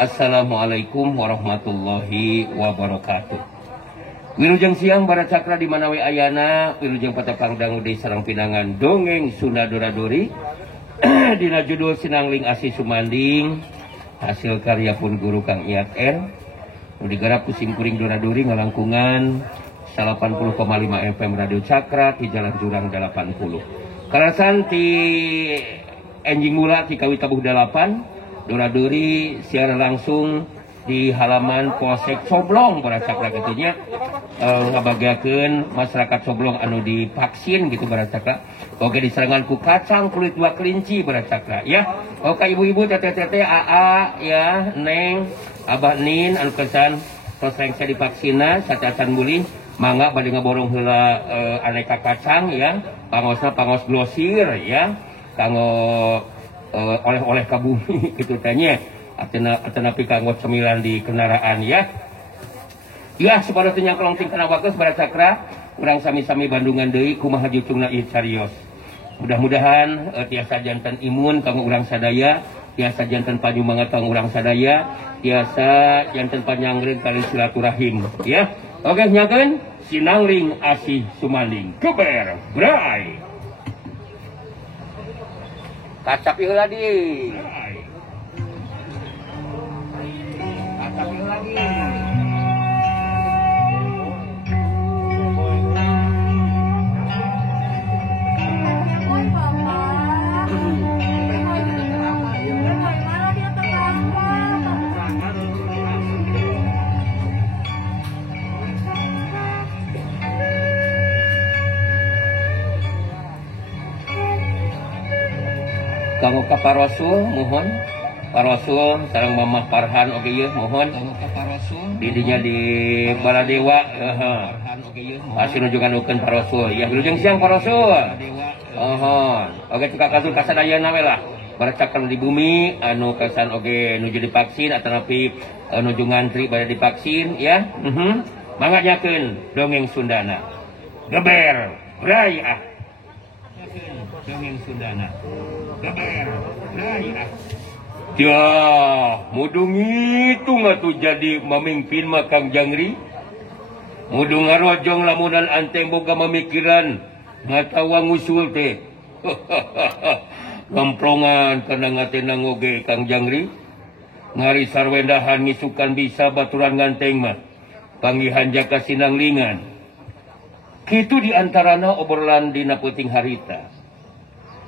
Assalamualaikum warahmatullahi wabarakatuh. Wilujeng siang bara cakra di mana we ayana, wilujeng patepang dangu di sareng pinangan dongeng Sunda Doradori. Dina judul Sinangling Asih Sumanding, hasil karya pun guru Kang Iyat R. Digarap kusim kuring Doradori ngalangkungan 80,5 FM Radio Cakra di Jalan Jurang 80. Karasan ti enjing mula ti Kawi Tabuh 8 Doradori siaran langsung di halaman Polsek Coblong bara Cakra gitunya, ngabagiakeun masyarakat Coblong anu divaksin gitu bara Cakra. Oke diserangan ku kacang kulit 2 kelinci bara Cakra ya. Oke ibu-ibu teteh-teteh AA ya, Neng, Abah Nin anu kesan tos rengse divaksina sacacan mulih mangga bade ngaborong heula aneka kacang ya. Pangosna pangos glosir ya. Kanggo oleh-oleh ka bumi gitu tanya atena kanggo cemilan di kendaraan ya. Ya sapada teu nyangkelongting kana wakeus bara Cakra, urang sami-sami Bandungan deui kumaha jucungna ieu carios. Mudah-mudahan tiasa janten imun kanggo urang sadaya, tiasa janten panyumangat kanggo urang sadaya, tiasa janten panyangreun kali silaturahim ya. Oke nyakeun Sinangling Asih Sumanding keber bray. Kacapi heula di. Kacapi heula di. Kanggo ka Parasul mohon, Parasul sareng Mamah Farhan oge ieu mohon. Kanggo ka Parasul didinya di Baladewa Farhan oge ieu mohon. Asih nuju nganukeun Parasul. Ya wilujeng siang Parasul. Mohon. Oge tukang katul kasadayana we lah. Baracakeun di bumi anu kesan oge nuju divaksin atanapi nuju ngantri bade divaksin ya. Mangga nyakeun dongeng Sundana. Geber bray ah. Dongeng Sundana. Ya, mudung itu ngatu jadi memimpin Kang Jangri. Mudung ngarojong lamunan anteng boga memikiran ngatawa ngusul teh. Lemplongan kana ngatena ngoge Kang Jangri. Ngari sarwendahan ngisukan bisa baturan nganteng mah. Panggihan jaka sinanglingan. Kitu diantarana obrolan dina peuting harita.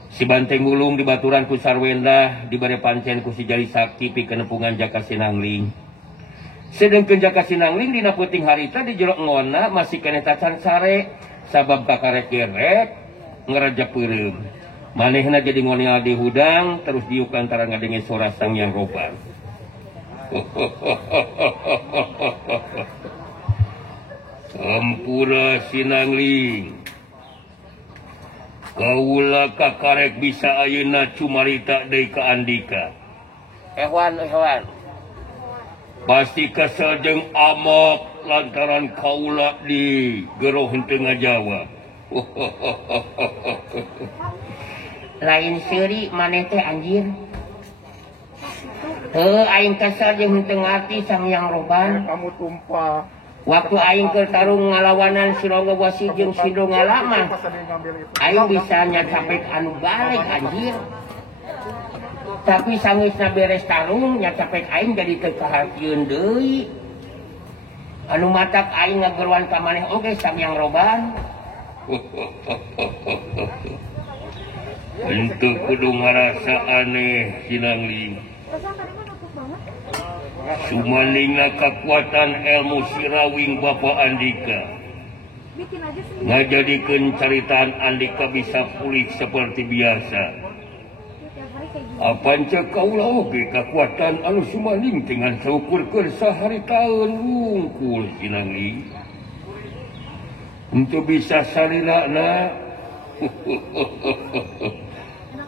Si banteng ulung di baturan ku sarwenda dibere pancen ku si jari sakti pi kenepungan jaka sinangling. Sedengkeun jaka sinangling dina peuting harita di jero ngona masih keneh tacan sare sabab kakarek gerek ngerejep peureum. Manehna jadi ngonial di hudang terus diuk antara ngadenge sora Sang Hyang Roban. Sampura sinangling. Kaula kakarek bisa ayeuna cumarita deui ka Andika. Hewan. Pasti kesel jeung amok lantaran kaula di geroh henteu ngajawa. Lain seuri maneh teh anjir. Heuh aing kesel jeung henteu ngarti Sang Hyang Roban. Kamu tumpah. Waktu aing keur tarung ngalawanan si Ronggo Wasi jeung si Donggala mah aing bisa nyacapek anu balik anjir. Tapi sangeusna beres tarung nyacapek aing jadi teu kahartieun deui. Anu matak aing ngageruan ka maneh oge Sang Hyang Roban. Henteu kudu ngarasa aneh Sinangling. Sumandingna kekuatan ilmu sirawing Bapak Andika. Ngajadikeun caritaan Andika bisa pulih seperti biasa. Apan cek kaula oge kekuatan anu sumanding dengan saukurkeun sahari taun wungkul Sinangling. Untuk bisa salilana.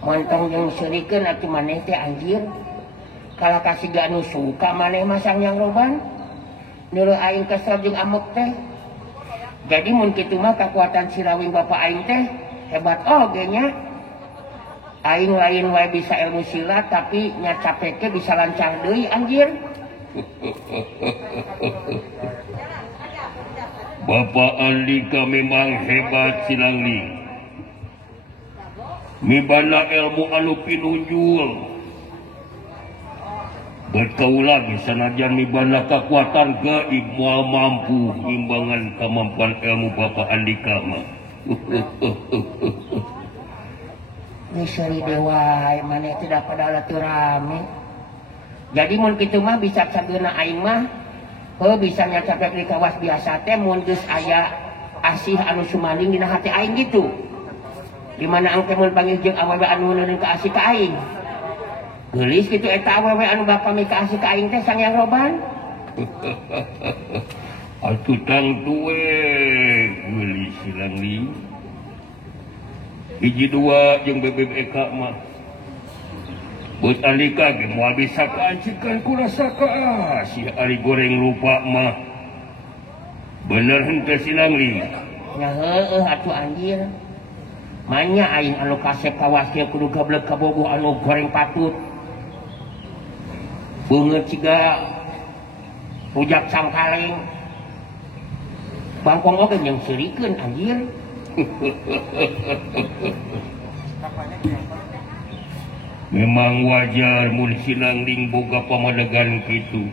Mantong jeung seurikeun atuh maneh teh anjir. Kalau kasih gak nu suka maneh Sang Hyang Roban nulu aing kesel jeung amuk teh. Jadi mun kitu mah kekuatan sirawing Bapak aing teh hebat oge nya. Aing lain wae bisa ilmu silat tapi nya capeknya bisa lancar deui anjir. Bapak Andika memang hebat Sinangling. Mibana ilmu anu pinunjul. Berkaulah sanajan mibana kekuatan gaib moal mampu imbangan kemampuan ilmu Bapak Andika mah. Nisari dewa mana tidak pada alat rame. Jadi mun kitu mah bisa cageuna aing mah bisa nyacapek di kawas biasa teh mun geus aya asih anu sumaning dina hati aing gitu. Di mana angke mun panggil jeung awewe anu neureun ka asih ka aing. Geulis kitu eta awewe anu bapa mi ka asih ka aing teh Sang Hyang Roban. Atuh tang tuwe geulis Sinangling. Hiji dua jeung bebek eka mah buat Andika ge moal bisa kaancikan ku rasa si ari goreng lupa mah bener henteu Sinangling. Nya heueuh atuh anjir. Manya aing anu kasep kawasnya kudu gablek kabogoh anu goreng patut. Beungeut ciga rujak sangkaleng. Bangkong oge yang serikeun anjir. Memang wajar mun Sinangling boga pamadegan kitu.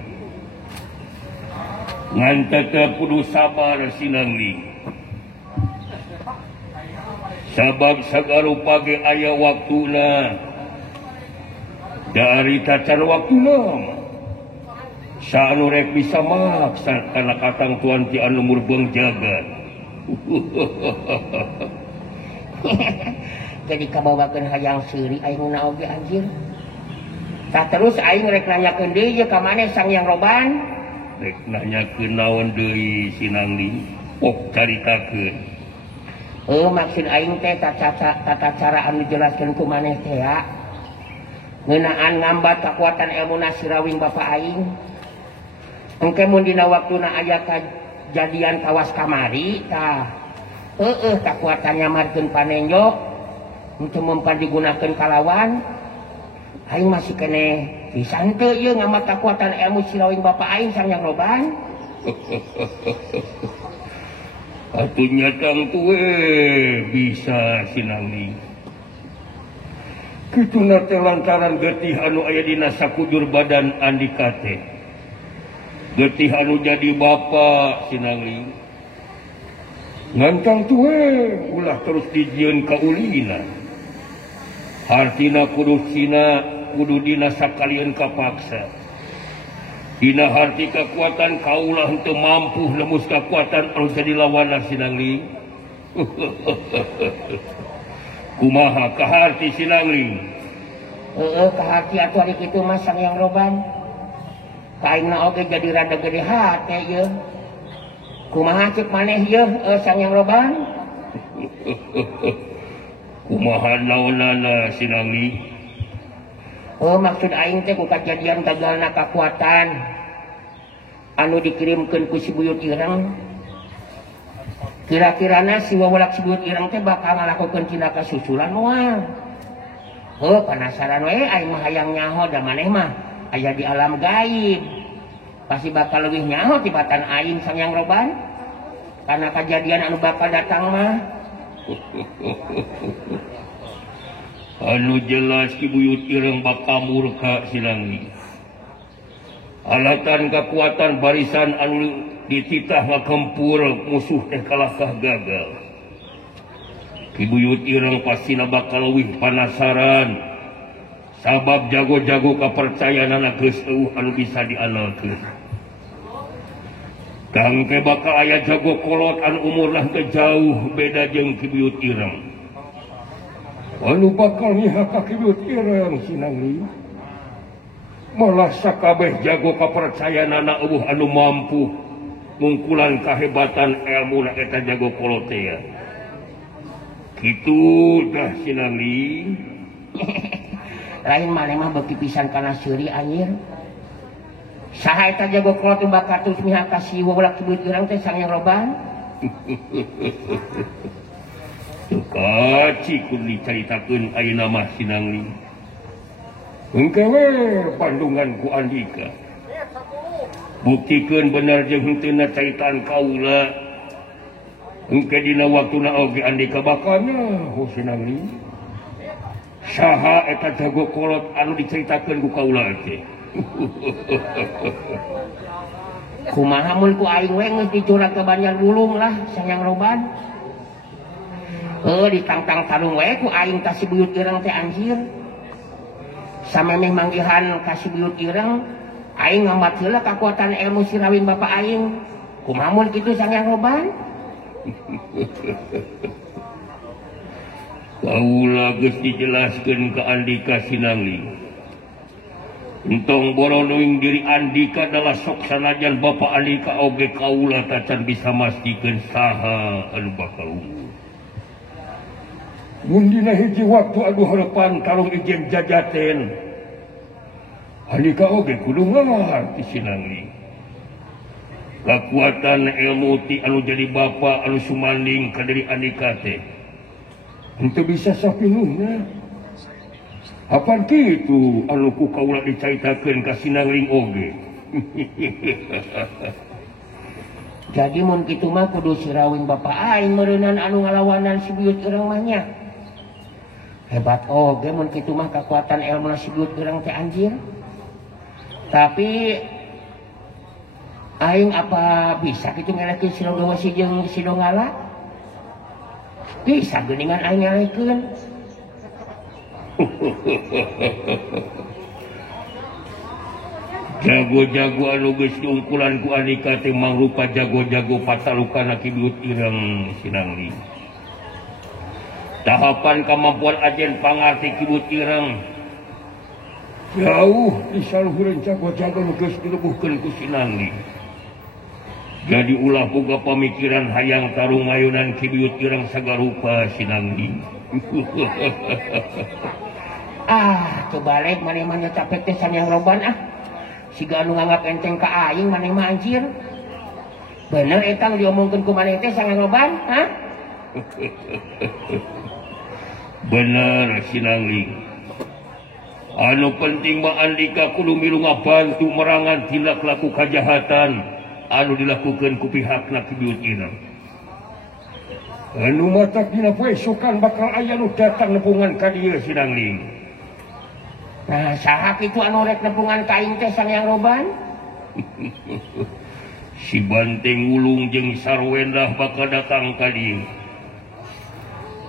Ngan tetep kudu sabar Sinangling. Sabab sagarupa ge aya waktuna. Dari tacar waktuna. Saanu rek bisa maksa kana katang tuan ti anu murbeng jagat. Jadi kabawakeun hayang seuri aing naoge anjir. Tah terus aing rek nanyakeun deui ye ka maneh Sang Hyang Roban. Rek nanyakeun naon deui Sinangling? Caritakeun. Maksud aing teh tata cara anu jelaskeun ku maneh teh ya. Ngeunaan ngambat kakuatan ilmu sirawing bapa aing. Engke mun dina waktuna aya kajadian kawas kamari tah kakuatan nyamarkeun panenjok untuk mempan digunakan kalawan aing masih kene pisan teu ieu ngamat kakuatan ilmu sirawing bapa aing Sang Hyang Roban. Atuh nyatang tuwe bisa Sinangling. Kituna teh lantaran getih anu aya dina sakujur badan Andika teh. Getih anu jadi bapa Sinangling. Ngantang tuwe ulah terus dijieun ka ulina. Hartina kudu dina sakalieun kapaksa. Dina harti kekuatan kaulah henteu mampu lemus kekuatan anu jadi lawanna Sinangling. Kumaha ka harti Sinangling? Ka harti atuh ari kitu mah Sang Hyang Roban. Ka aingna oge jadi rada gede hate ieu. Kumaha ceuk maneh ieu Sang Hyang Roban? Kumaha naonana Sinangling? Maksud aing teh ku kajadian gagalna kakuatan anu dikirimkeun ku si buyut ireng. Kira-kirana si wawalak si buyut ireng teh bakal ngalakokeun tindakan susulan moal. Penasaran we aing mah hayang nyaho da maneh mah aya di alam gaib. Pasti bakal leuwih nyaho tibatan aing Sang Hyang Roban karena kejadian anu bakal datang mah. Anu jelas ki buyut ireng bakal murka Sinangling. Alatan kekuatan barisan anu dititah ngakempur musuh teh kalahkah gagal. Ki buyut ireng pastina bakal leuwih panasaran sabab jago-jago kapercayaanna geus eueuh anu bisa diandalkeun. Kangke bakal aya jago kolot anu umurna teu jauh beda jeung ki buyut ireng. Anu bakal mihak ka ki buyut ireng Sinangling. Malah sakabeh jago kapercayaanna eueuh anu mampu ngungkulan kahebatan ilmuna eta jago kolot teh. Kitu dah Sinangling. Lain maneh mah beuki pisan kana seuri anjir. Saha eta jago kolot teh bakal terus mihak ka si wawalak buyut ireng teh Sang Hyang Roban? Cikun diceritakeun ayeuna mah Sinangling. Engkewe Bandungan ku Andika. Buktikeun bener jeung henteu caitan kaula. Engke dina waktuna oge Andika bakana ho Sinangling. Saha eta jago kolot anu diceritakeun ku kaula teh. Kumaha mun ku aing we geus dicurak ke Banjar Bulung lah sayang roban. Ditangtang tarung we ku aing ka si buyut ireng teh anjir. Samemeh manggihan ka si buyut ireng, aing ngambat heula kakuatan ilmu sirawin bapak aing. Kumaha mun kitu sayang roban? Kaula geus dijelaskeun ka Andika Sinangling. Entong boronoing diri Andika adalah sok sanajan Bapak Andika oge kaula tacan bisa mastikeun saha anu bakal unggul. Mun dina hiji waktu adu harapan kalong ijen jajaten. Andika oge kudu ngarti Sinangling. Kakuatan ilmu ti anu jadi bapa anu sumanding ka diri Andika teh. Henteu bisa sapinuhna. Apa kitu anu ku kaula dicaritakeun ka Sinangling oge. Jadi mun kitu mah kudu sirawin bapak aing meureunan anu ngalawanan si buyut urang mah nya. Hebat oge mun kitu mah kakuatan ilmu si buyut urang teh anjir. Tapi aing apa bisa kitu ngelekeun si Dowasi jeung si Donggala? Bisa geuningan aing ngelekeun. Jago-jago anu geus diungkulan ku Andika teh mangrupa jago-jago patalukana ki buyut ireng Sinangling. Tahapan kemampuan ajen pangarti ki buyut ireng jauh di saluhureun jago-jago nu geus dileubuhkeun ku Sinangling. Jadi ulah boga pamikiran hayang tarung ngayunan ki buyut ireng sagarupa Sinangling. Cobalik maneh-maneh capek teh yang roban siga anu nganggap enteng ka aing maneh mah anjir. Bener eta nu diomongkeun ku maneh teh yang roban, Bener Sinangling. Anu penting mah Andika kudu milu ngabantu merangan tindak laku kajahatan anu dilakukeun ku pihakna ki buyut ireng. Anu matak dina poe sokan bakal aya nu datang nepungan ka dieu Sinangling. Nah, saha kitu anu rek nepungan ka aing teh yang roban? Si Banteng Ulung jeung Sarwendah bakal datang ka dieu.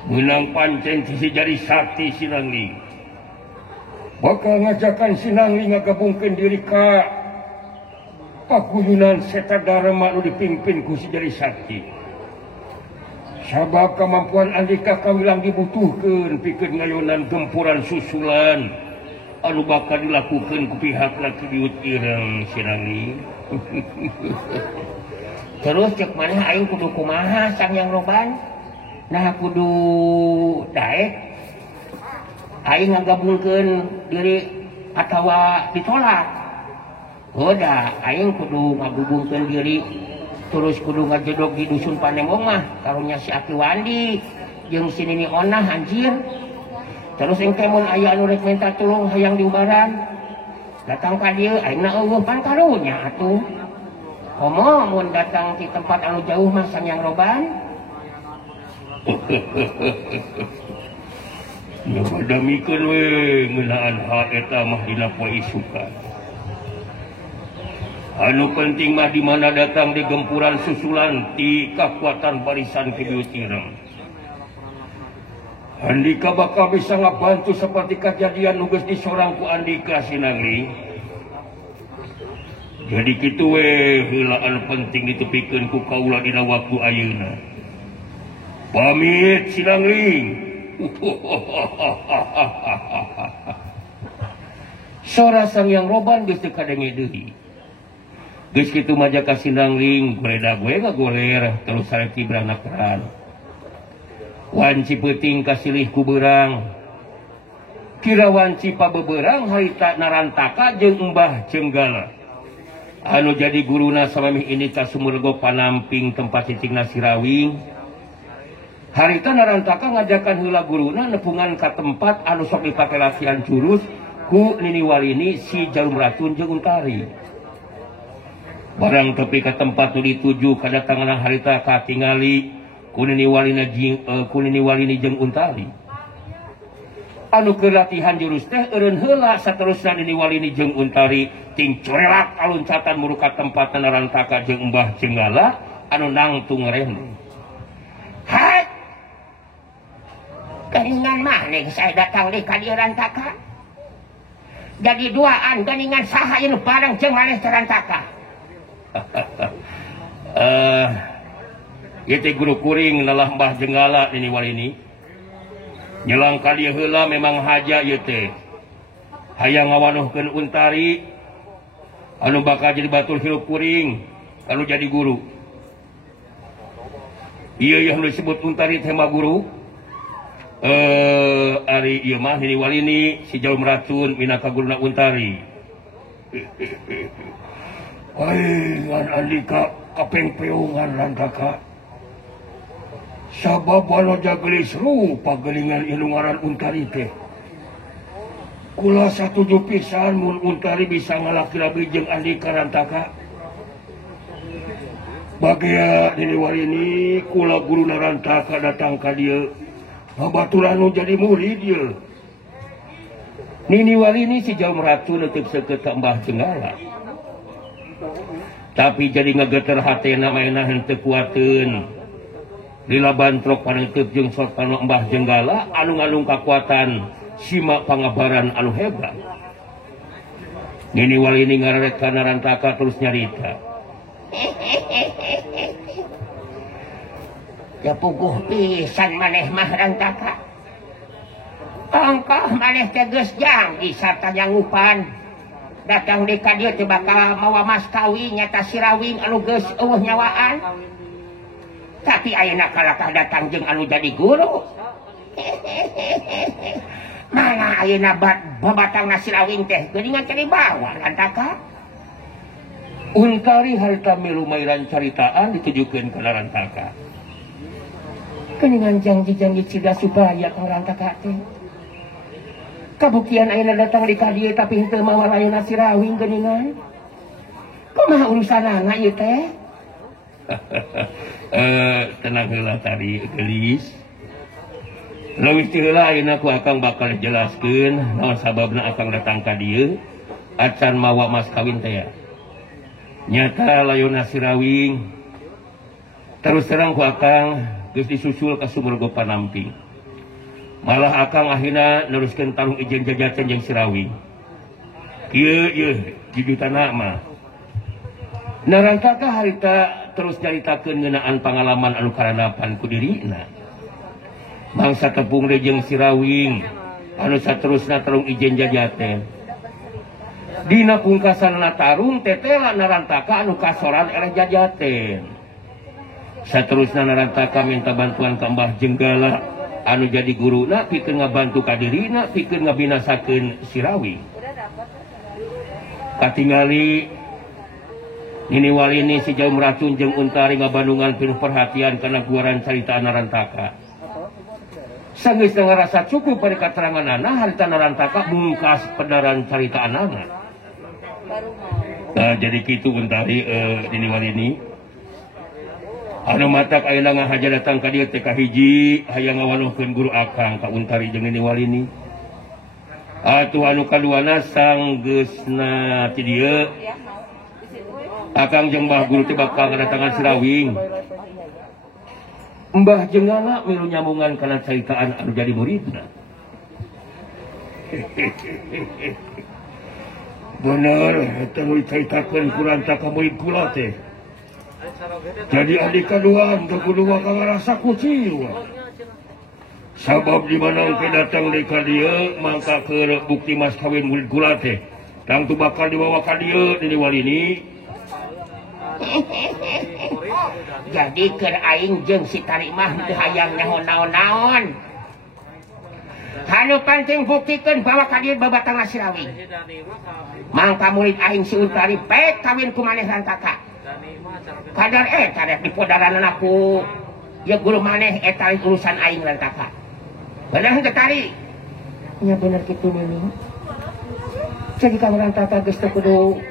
Meunang pancen si jadi sakti Sinangling. Bakal ngajakan Sinangling ngagabungkeun diri ka paguyunan Seta Dharma nu dipimpin ku si jadi sakti. Sabab kemampuan Andika kawilang dibutuhkeun pikeun ngayunan gempuran susulan anu bakal dilakukeun ku pihakna ki buyut ireng Sinangling. Terus cek maneh aing kudu kumaha yang roban? Nah kudu daek aing ngagabungkeun diri atawa ditolak. Udah aing kudu ngagabungkeun diri terus kudu ngajedog di dusun Panembong mah karunya si Aki Wandi jeung si Nini Onah anjir. Terus engke mun aya anu rek minta tulung hayang diubaran datang ka dieu aingna eueuh pan karunya atuh. Komo mun datang di tempat anu jauh mah yang roban. Ya badamikeun we ngeunaan hak eta mah dina poe isukan. Anu penting mah di mana datang di gempuran susulan di kakuatan barisan ki buyut ireng. Andika bakal bisa ngabantu seperti kejadian nu geus disorang ku Andika Sinangling. Jadi kitu we heula anu penting ditepikeun ku kaula dina waktu ayeuna. Pamit Sinangling. Sora yang roban geus teu kadenge deui. Geus kitu mah ka Sinangling goreda gue goler terus sareki beranak keran. Wanci peuting kasilih ku beurang. Kira wanci pabebeurang harita narantaka jeung Mbah Cenggala. Anu jadi guruna samemeh ini ka Sumurgo Panamping tempat cicingna Sirawing. harita narantaka ngajakan heula guruna nepungan ka tempat anu sok dipake latihan jurus ku Nini Walini si Jarum Racun jeung Untari. Barang tepi ka tempat nu dituju kadatangan harita katingali ku Nini Walini jeung Untari. Anu keur latihan jurus teh eureun heula saterusna Nini Walini jeung Untari ting corelak aluncatan muruh ka tempat narantaka jeung Mbah Jenggala anu nangtung ngarene. Hai, geningan maning saya datang di ka dieu Rantaka. Jadi duaan geningan saha anu bareng jeung maneh teh Rantaka. Ieu teh guru kuring lelah Mbah Jenggala Nini Walini. Nyelang ka dieu heula memang haja ieu teh. Hayang ngawanuhkeun Untari anu bakal jadi batul hirup kuring anu jadi guru. Iya yang disebut Untari tema guru ari ieu mah Nini Walini si Jarum Racun minangka guruna Untari. Ngan andika kapengpeungan Rantaka. Sabab anu jagelis rupa gelingan ieu ngaran Untari teh. Kula satuju pisan mun Untari bisa ngalaki-laki jeung andika Rantaka. Bagia Nini Walini kula guru Rantaka datang ka dieu babaturan nu jadi murid ieu. Nini Walini si Jarum Racun teu seukeut ka Mbah Jenggala. Tapi jadi ngageter hatena maena henteu kuateun. Lila bantrok paneuteut jeung sok kana Mbah Jenggala anu ngandung kakuatan simak pangabaran anu hebat. Nini Walini ngareret kana Rantaka terus nyarita. Ya puguh pisan maneh mah Rantaka. Ongkoh maneh teh geus janji sarta nyangupan. Datang di ka dieu teh bakal mawa mas kawin nyata sirawing anu geus eueuh nyawaan. Tapi ayeuna kalakah datang jeung anu jadi guru. Mana ayeuna babatangna sirawing teh geuningan teh dibawa Rantaka. Untari harita milu mairan caritaan ditujukeun ka Rantaka. Geuningan janji-janji cida supaya ka Rantaka teh. Kabuktian ayeuna datang di ka dieu tapi henteu mawa layuna sirawing geuningan. Kumaha urusanana ieu teh? Tenang heula tadi gelis. Leuwih ti heula ayeuna ku akang bakal jelaskeun naon sababna akang datang ka dieu acan mawa mas kawin teh ya. Nyata layuna sirawing terus terang ku akang geus disusul ka Sumurgo Panamping. Malah akang akhirna neruskeun tarung ijen jajaten jeung sirawing. Kieu jigitana mah. Narantaka harita terus nyaritakeun ngeunaan pangalaman anu karanapan ku dirina. Mangsa tepung deui jeung sirawing anu saterusna tarung ijen jajaten. Dina pungkasanna tarung tetela Narantaka anu kasoran eleh jajaten. Saterusna Narantaka minta bantuan ka Mbah Jenggala anu jadi guruna pikeun ngabantu ka dirina pikeun ngabinasakeun sirawing. Katingali Nini Walini si Jarum Racun jeung Untari ngabandungan penuh perhatian kana guaran carita Narantaka. Sanggeus ngarasa cukup pada kateranganana harita Narantaka mungkas pedaran carita anana. Jadi kitu Untari Nini Walini anu matak ayeuna ngahaja datang ka dieu teh ka hiji hayang ngawanuhkeun guru akang ka Untari jeung Nini Walini. Atuh anu kaduana sanggeusna ti dieu akang jeung Mbah Guru teh bakal ngadatangan sirawing. Mbah Jenggala milu nyambungan kana caritaan anu jadi muridna. Bener, eta nu dicaritakeun ku Rantaka murid kula teh. Jadi adik kaduaan teu kudu bakal ngarasa kuciwa. Sabab di mana engke datang di ka dieu mangka keur bukti mas kawin murid kula teh. Tang tu bakal dibawa ka dieu Nini Walini. Jadi keur aing jeung si Tarimah teu hayang nyaho naon-naon. Anu penting buktikeun bahwa ka dieu babatangna sirawing. Mangka murid aing si Untari pek kawin ku maneh Rantaka. Kadar eta rek dipodaranna ku ya guru maneh eta urusan aing rantaka. Bener henteu tari. Nya bener kitu Nini. Jadi kang rantaka geus teu kudu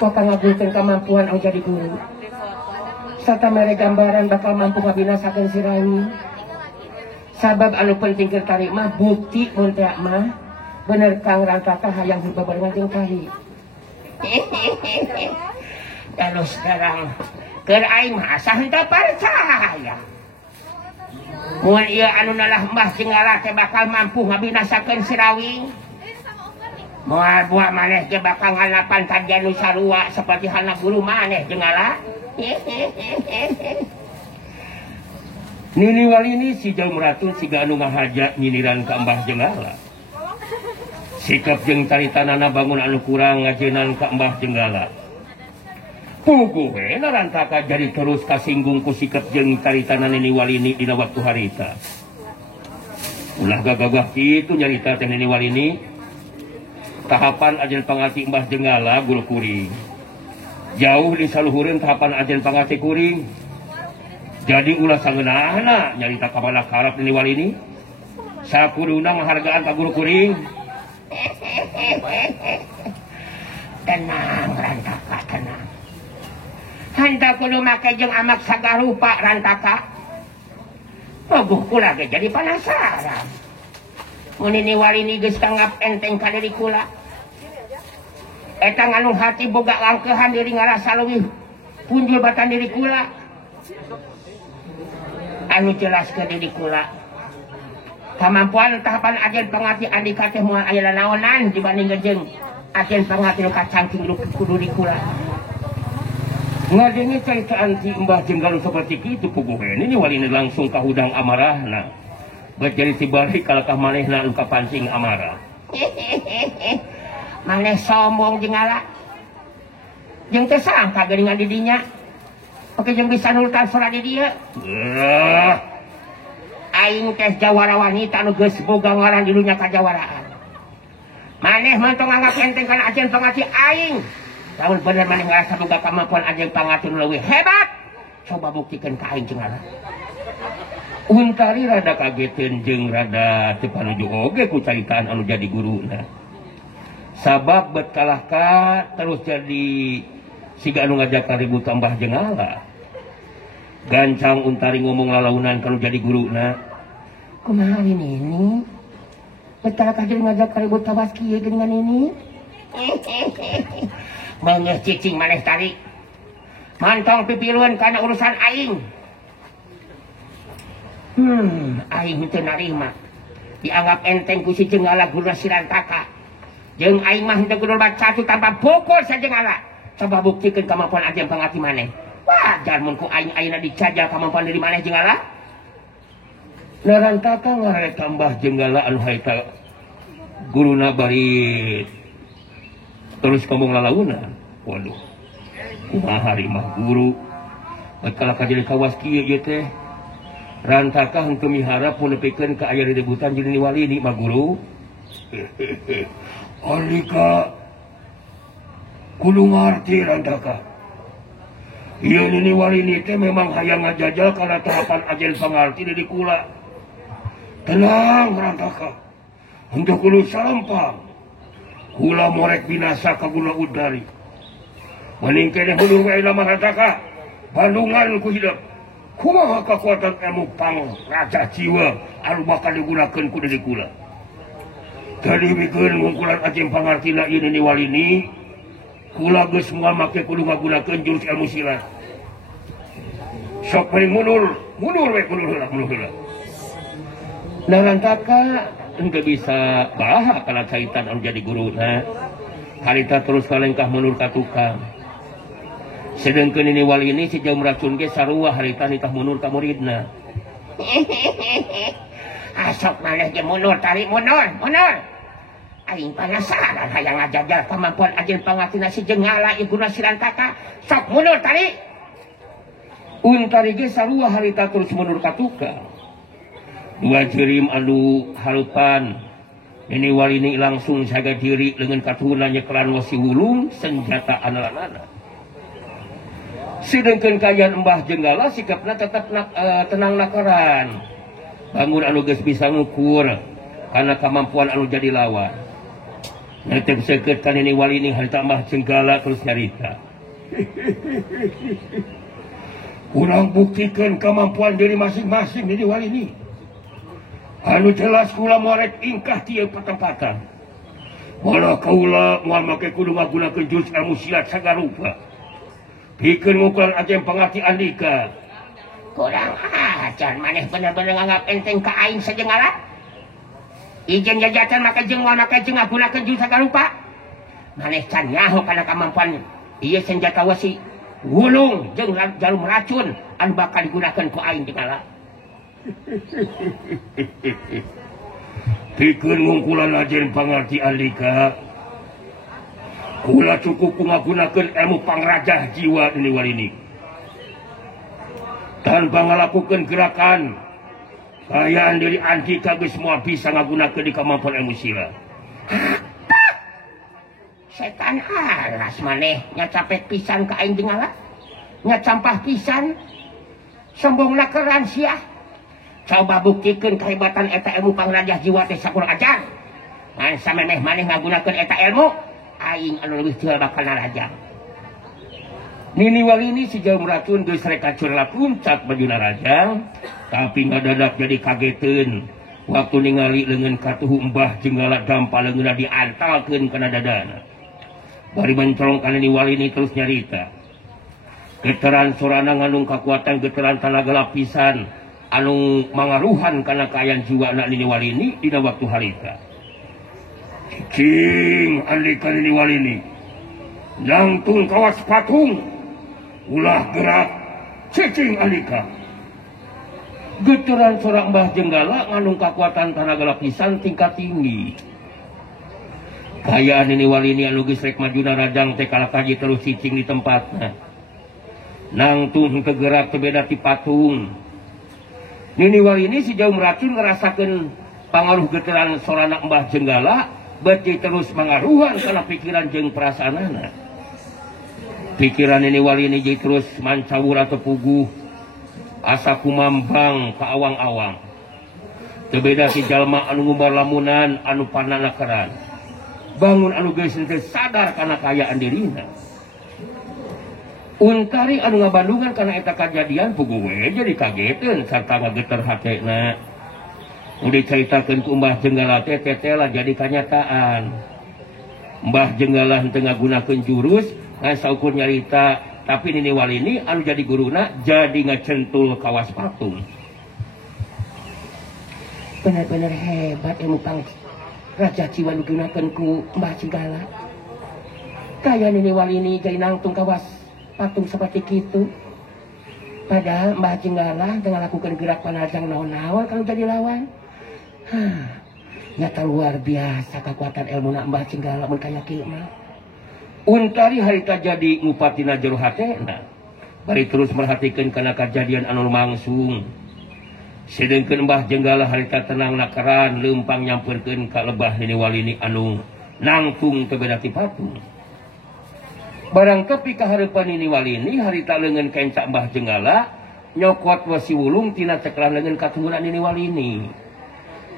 ngabulkeun kemampuan anu jadi guru. Serta mere gambaran bakal mampu ngabinasakeun si Rawi. Sabab anu penting keur tari mah bukti mun teh mah bener kang rantaka hayang bebarengan jeung tari. Lalu sekarang keur aing mah asa henteu percaya. Mun ieu anu nalah Mbah Jenggala teh bakal mampu ngabinasakeun si Rawi. Moal buah maneh ge bakal ngalapan kajian nu sarua seperti hana guru maneh Jenggala. Nini Walini si Jaum Ratu siga anu ngahajat nyiniran ka Mbah Jenggala. Sikap jeung caritanana bangun anu kurang ngajenan ka Mbah Jenggala. Puguh rantaka jadi terus kasinggung ku sikap jeung caritana Nini Walini dina waktu harita. Ulah gagagah kitu nyarita teh Nini Walini. Tahapan ajen pangati Mbah Jenggala guru kuring. Jauh di saluhureun tahapan ajen pangati kuring. Jadi ulah sangeunahna nyarita ka mana karep Nini Walini. Sakuduna ngahargaan ka guru kuring. Tenang rantaka, tenang. Handa kudu make jeung amak sagarupa rantaka. Puguh kula ge jadi penasaran. Mun Nini Walini geus tanggap enteng ka diri kula. Eta nganu hati boga langkeuhan diri ngarasa leuwih punjul batan diri kula. Anu jelas ke diri kula. Kamampuan tahapan ajen pangati andika teh moal aya naonan dibanding jeung ajen pangati nu kacangking kudu di kula. Ngadenge caritaan si Mbah Jenggala seperti itu puguh Nini Walini langsung ka hudang amarahna. Baik jadi tibalik kalakah manehna anu kapancing amarah. Maneh sombong Jenggala. Jeung teu sangka geuningan di dinya. Oke jeung bisa nulkan sora di dieu. Aing teh jawara wanita anu geus boga ngaran di dunya kajawaraan. Maneh mah tong anggap enteng kana ajen pangati aing. Lamun bener maneh ngarasa boga kemampuan ajen pangati nu leuwih hebat. Coba buktikeun ka aing Jenggala. Untari rada kageteun jeung rada teu panuju oge ku caritaan anu jadi guruna. Sabab bet kalahka terus jadi siga anu ngajak ribut Mbah Jenggala. Gancang untari ngomong lalaunan kalau jadi guruna. Kumaha ini? Bet kalahka jadi ngajak ribut tabas kieu dengan ini. Beungeuh cicing maneh tadi. Mantong pipiluan kana urusan aing. Aing teu narima. Dianggap enteng ku si Jenggala guru Sirantaka. Jeung aing mah henteu kudu baca tu tanpa pukul sa Jenggala. Coba buktikeun kemampuan ajen pangati maneh. Wajar mun ku aing ayeuna dicajal kemampuan diri maneh Jenggala. Narantaka ngarek Mbah Jenggala anu haita guruna bari terus ngomong lalaunan. Waduh. Kumaha ari mah guru. Bakal jadi kawas kieu ieu teh. Rantaka henteu miharap mun nepikeun ka aya ributan jeung Nini Walini mah guru. Alika kudu ngarti Rantaka. Ieu Nini Walini teh memang hayang ngajajal kana tahapan ajen pangarti di kula. Tenang Rantaka. Henteu kudu sampang. Kula morek binasa ka guna udari. Mending keneh huluh wae lamah Rantaka. Bandungan ku hidup. Kumaha kekuatan ilmu pang raja jiwa anu bakal digunakeun ku diri kula. Jadi bikin ngungkulan ajen pangartina ieu Nini Walini, kula geus moal make kudu ngagunakeun jurus ilmu silat. Sok paling mundur we mundur heula. Narantaka henteu bisa baha kana caitan anu jadi guruna. Harita terus kalengkah mundur ka tukang. Sedengkeun Nini Walini si Jaum Racun ge sarua harita nitah mundur ka muridna. Asok maneh ge mundur tari mundur. Aing penasaran hayang ngajajal kemampuan ajen pangatina si Jenggala ibuna Sirantaka. Sok mundur tari. Untari ge sarua harita terus mundur ka tukang. Dua jeurim anu harupan. Nini Walini langsung jaga diri dengan katuhuna nyekelan wasi wulung senjata analanana. Sedangkan kayan Mbah Jenggala sikapna tetap tenang nakaran. Bangun anu geus bisa ngukur karena kemampuan anu jadi lawan. Netek seukeut ka Nini Walini harita Mbah Jenggala terus nyarita. Kurang buktikan kemampuan diri masing-masing Nini Walini. Anu jelas kula morek ingkah tieu patempatan. Malah kaula moal make kudu ngagunakeun jurus ilmu silat sagarupa. Pikeun ngukuran ajem pangarti Andika. Kurang ajar maneh bener-bener nganggap enteng ka aing sajenggala. Ijen jajatan maka jeung moal make jeung ngagunakeun jurus sagarupa. Maneh can nyaho kana kemampuan ieu senjata wesi wulung jeung jarum racun anu bakal digunakeun ku aing jenggala. Pikeun ngungkulan ajen pangarti Andika. Kula cukup ngagunakeun ilmu pangrajah jiwa Nini Walini. Tanpa ngalakukeun gerakan, kayaan diri Andika geus moal bisa ngagunakeun di kemampuan ilmu silat. Setan alas maneh nya capek pisan ka aing jenggala. Nya campah pisan. Sombongna keran sia. Coba buktikeun kehebatan eta ilmu pangrajah jiwa teh sakurang ajar. Ngan samemeh maneh ngagunakeun eta ilmu, aing anu leuwih teu bakal narajang. Nini Walini si jarum racun geus rek kacurla puncak bajuna rajang, tapi ngadadak jadi kageteun waktu ningali leungeun katuhu Mbah Jenggala dampal leungeunna diantalkeun kana dadana. Bari mencolong ka Nini Walini terus nyarita. Geteran sorana ngandung kakuatan geteran tanaga lapisan anu mangaruhan kana kaayaan jiwa anak Nini Walini dina waktu harita. Cing Andika Nini Walini. Langtung kawas patung. Ulah gerak. Cicing Andika. Geteran sorang Mbah Jenggala ngandung kakuatan tanaga lapisan tingkat tinggi. Kaayaan Nini Walini anu geus rek majuna rajang teh kalah kaji terus cicing di tempatna. Nangtung teu gerak teu beda ti patung. Nini Walini si jarum racun ngerasakeun pangaruh geteran sorana Mbah Jenggala berarti terus mengaruhan karena pikiran jeung perasaanana. Pikiran Nini Walini jadi terus mancawur atau puguh asa kumambang ka awang-awang. Teu beda si jalma anu ngumbar lamunan anu panana keran. Bangun anu geus teu sadar kana kaayaan dirina. Untari anu ngabandungan karena eta kajadian puguh we jadi kageteun sarta ngageter hatena. Udah ceritakan ku Mbah Jenggala teh lah jadi kenyataan. Mbah Jenggala henteu ngagunakeun jurus ngan saukur nyarita, tapi Nini Walini anu jadi guruna jadi ngacentul kawas patung. Bener-bener hebat ilmu pang raja jiwa digunakeun ku Mbah Jenggala. Kaya Nini Walini jadi nangtung kawas patung seperti kitu. Padahal Mbah Jenggala tengah lakukan gerak panajang naon-naon kalau jadi lawan. Nyata luar biasa kekuatan ilmu nak Mbah Jenggala mun kaya kieu mah. Untari harita jadi ngupatina jero hatena. Bari terus merhatikeun kana kajadian anu lumangsung. Sedengkeun Mbah Jenggala harita tenang nakaran leumpang nyampeurkeun ka lebah Nini Walini anu nangtung teu beda ti patung. Barang tepi ka hareupan Nini Walini harita leungeun kencak Mbah Jenggala nyokot wasi wulung tina cekran leungeun katuhuna Nini Walini.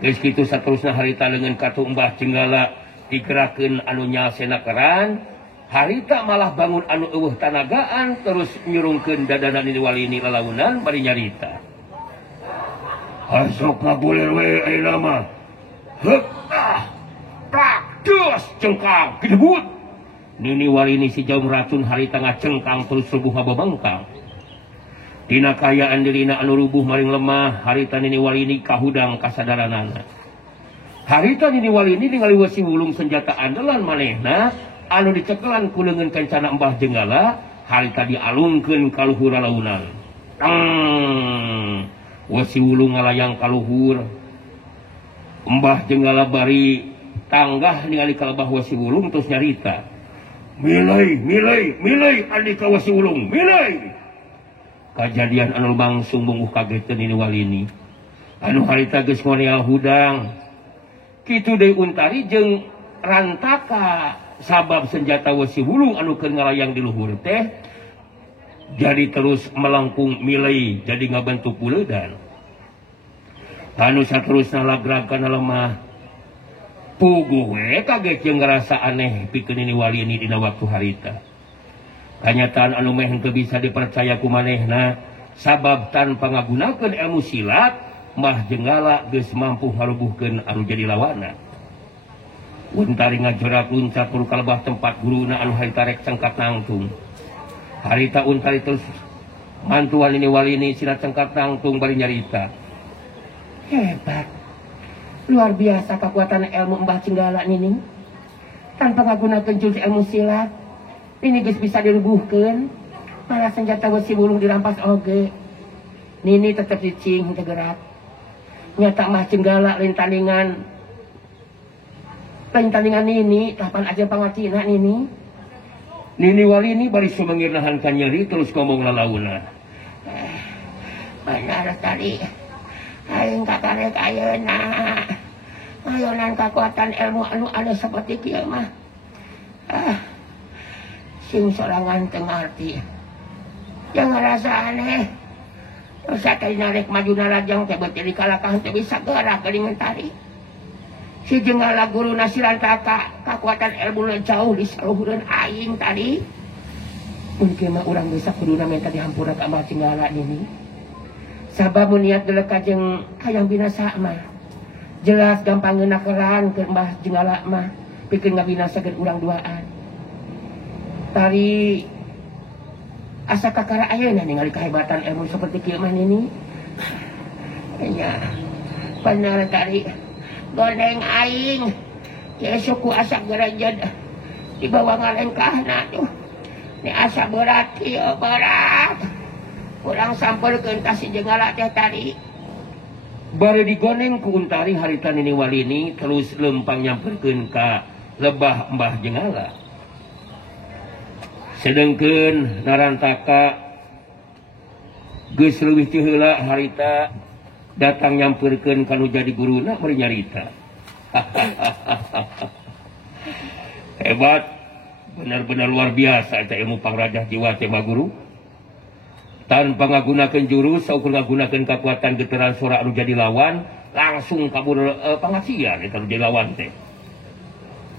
Geus kitu saterusna harita leungeun katuh Mbah Jenggala digerakeun anu nyalsena keran, harita malah bangun anu eueuh tanagaan terus nyurungkeun dadana Nini Walini lalaunan bari nyarita. Asok ngabulir we ayeuna mah. Heuh, tak dus cengkang gedebut. Nini Walini si jarum racun harita ngacengkang terus rubuh babengkang. Dina kaayaan dirina anu rubuh maring lemah, harita Nini Walini kahudang kasadaranana. Harita Nini Walini ningali wesi wulung senjata andalan manehna anu dicekelan ku leungeun kencana Mbah Jenggala, harita dialungkeun ka luhur lalaunan. Wesi wulung ngalayang ka luhur. Mbah Jenggala bari tanggah ningali ka lebah wesi wulung terus nyarita. Milai Andika wesi wulung, milai. Kajadian anu langsung bungkuh kageteun Nini Walini. Anu harita geus ngoreal hudang. Kitu deui Untari jeung Rantaka sabab senjata wesi wulung anu keur ngalayang di luhur teh jadi terus melengkung milai jadi ngabentuk buledan anu saterusna lagragan lemah puguh we kaget jeung ngerasa aneh pikeun ini wali ini dina waktu harita kanyataan anu meh teu bisa dipercaya ku manehna sabab tanpa ngagunakeun ilmu silat mah jenggala geus mampu ngarubuhkeun anu jadi lawana Untari ngajorak luncat puluh kalebah tempat guruna anu harita rek cengkat nangtung harita Untari terus mantuan ini wali ini silat cengkat nangtung bari nyarita hebat luar biasa kekuatan ilmu Mbah Jenggala Nining tanpa ngagunakeun jurus ilmu silat ini geus bisa dirubuhkeun malah senjata besi bulung dirampas oge Nini tetep cicing teu gerak nyata Mbah Jenggala lain tandingan Nini kapan aja pangatina Nini wali ini bari sumengirnahan ka nyeri terus ngomong lalauna benar tadi aing kakarek ayeuna ayonan kekuatan ilmu anu ada seperti kieu mah sing sorangan teu ngarti yang ngerasa aneh terus tadi narik maju narajang teh beuti dikalahkan teu bisa gerak geuningan tadi si Jenggala guru Silantaka kekuatan ilmu jauh di saluhureun aing tadi mungkin mah urang bisa kuduna minta dihampura ka Mbah Jenggala ini sabab niat delekat jeung hayang binasa mah jelas gampang ngeunakeun ke Mbah Jenggala mah pikeun ngabinasakeun urang duaan tari asa kakara ayeuna ningali kahebatan ilmu seperti kieu mah Nini nya bener tadi gondeng aing ya suku asa gerejed dibawa ngalengkahna tuh ini asa berat ya berat kurang sampelkeun ka si Jenggala teh tadi bari digoneng ku Untari harita Nini wali ini terus lempang nyamperkeun ka lebah Mbah Jenggala sedengkeun Narantaka geus leuwih ti heula harita datang nyamperkeun kanu jadi guruna bari nyarita hebat benar-benar luar biasa eta ilmu pangrajah jiwa teh guru tanpa ngagunakeun jurus saukur ngagunakeun kekuatan geuteran sora anu jadi lawan langsung kabur pangasian eta anu jadi lawan teh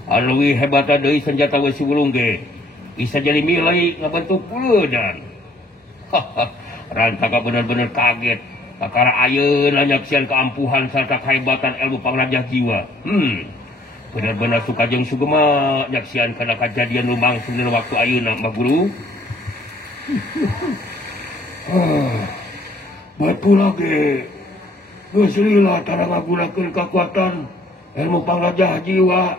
anu leuwih hebat deui senjata besi bulung ge bisa jadi milai ngabentuk buledan Rantaka benar-benar kaget kakara ayeuna nyaksian keampuhan serta kehebatan ilmu pangrajah jiwa benar-benar suka jeung sugema nyaksian kana kejadian lumangsung dina waktu ayeuna Mbah Guru Batu lagi geus lila tara ngagunakeun kekuatan ilmu pangrajah jiwa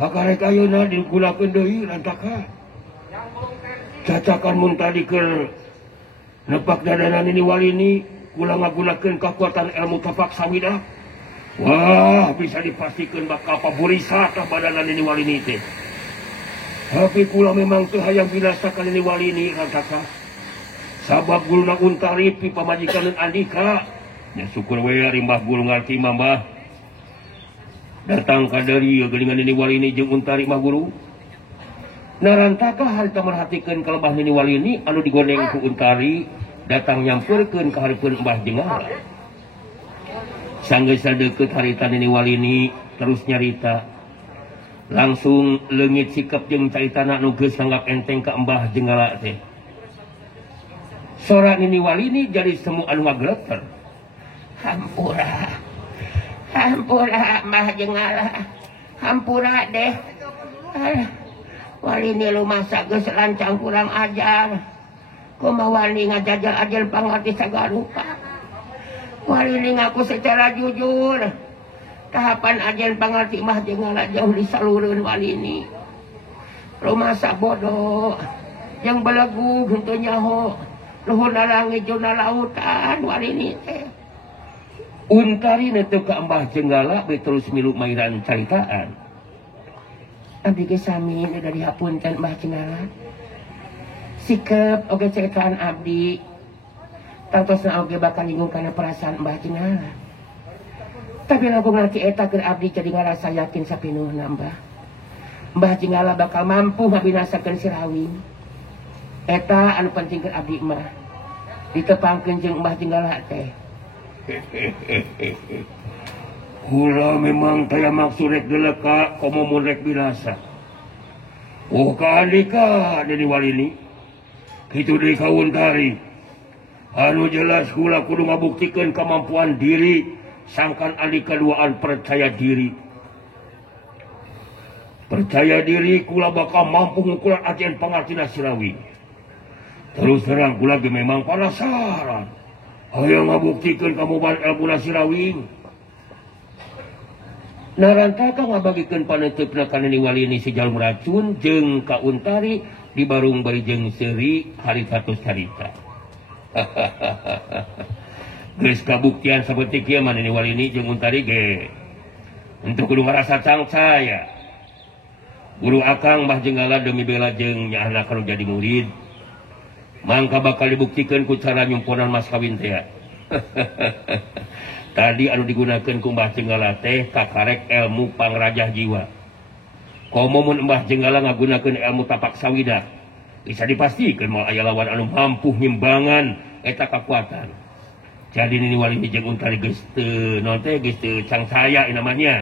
kakarek ayeuna digunakeun deui Rantaka cacakan mun tadi keur nepak dadanan ini wali ini kula ngagunakeun kekuatan ilmu tapak sawida wah bisa dipastikan bakal paburisa tah badanan ini wali ini teh tapi kula memang teu hayang binasakan ini wali ini Rantaka sabab guluna Untari pi pamajikaneun Andika nya syukur we ari Mbah Guru ngarti Mbah datang ka deui geuningan ini wali ini jeung Untari Mbah Guru Narantaka harita merhatikeun kalebah ini wali ini anu digoneng ku Untari datang nyamperkeun ka hareupeun Mbah Jenggala sanggeus sadeukeut harita ini wali ini terus nyarita langsung leungit sikap jeung caritana nu geus nganggap enteng ka Mbah Jenggala teh sora ini wali ini jadi semu anu ngagleter hampura Mbah Jenggala hampura deh wali ini lumasa geus lancang kurang ajar kumaha wali ngajajal ajal pangarti sagarupa wali ini ngaku secara jujur tahapan ajal pangarti Mbah Jenggala jauh di salureun wali ini lumasa bodoh yang belegu henteu nyaho luhurna langit jona lautan wali ini teh Untari neteu ka Mbah Jenggala be terus milu mairan caritaan abdi ge sami dari hapunten Mbah Jenggala sikep oge ceritaan abdi tantosna oge bakal nyinggung kana perasaan Mbah Jenggala tapi lagu ngarti eta keur abdi jadi ngarasa yakin sapinuhna Mbah Jenggala bakal mampu ngabinasakeun si Rawing Eta anu pentingkeun abdi mah ditepangkeun jeung Mbah Jenggala teh. Kula memang taya maksud rek deleka komo mun rek bilasa. Oh kaalika dari walini. Kitu deui kauntari. Anu jelas kula kudu ngabuktikeun kemampuan diri sangkan adi kaduaan percaya diri. Percaya diri kula bakal mampu ngukuran ajen pangartina Sirawi. Terus terang kula ge memang penasaran. Hayang ngabuktikeun kamuban ilmuna Sirawi. Narantaka ngabagikeun paneutupna kana niwali ini sejalem racun jeung kauntari di barung bari jeung seuri haritatus carita. Geus kabuktian saperti kieu mah niwali ini jeung untari ge. Untuk kudu ngarasa cangcaya. Guru akang Mbah Jenggala demi bela jeung nyaana kanu jadi murid. Mangka bakal dibuktikan ku cara nyumponan mas kawin teh. Tadi anu digunakeun ku Mbah Jenggala teh kakarek ilmu pangrajah jiwa. Komo mun Mbah Jenggala ngagunakeun ilmu tapak sawida, bisa dipastikan moal aya lawan anu mampu nyimbangan eta kakuatan. Jadi ini wali jeung untari geus teu non teh geus teu cangcaya namanya.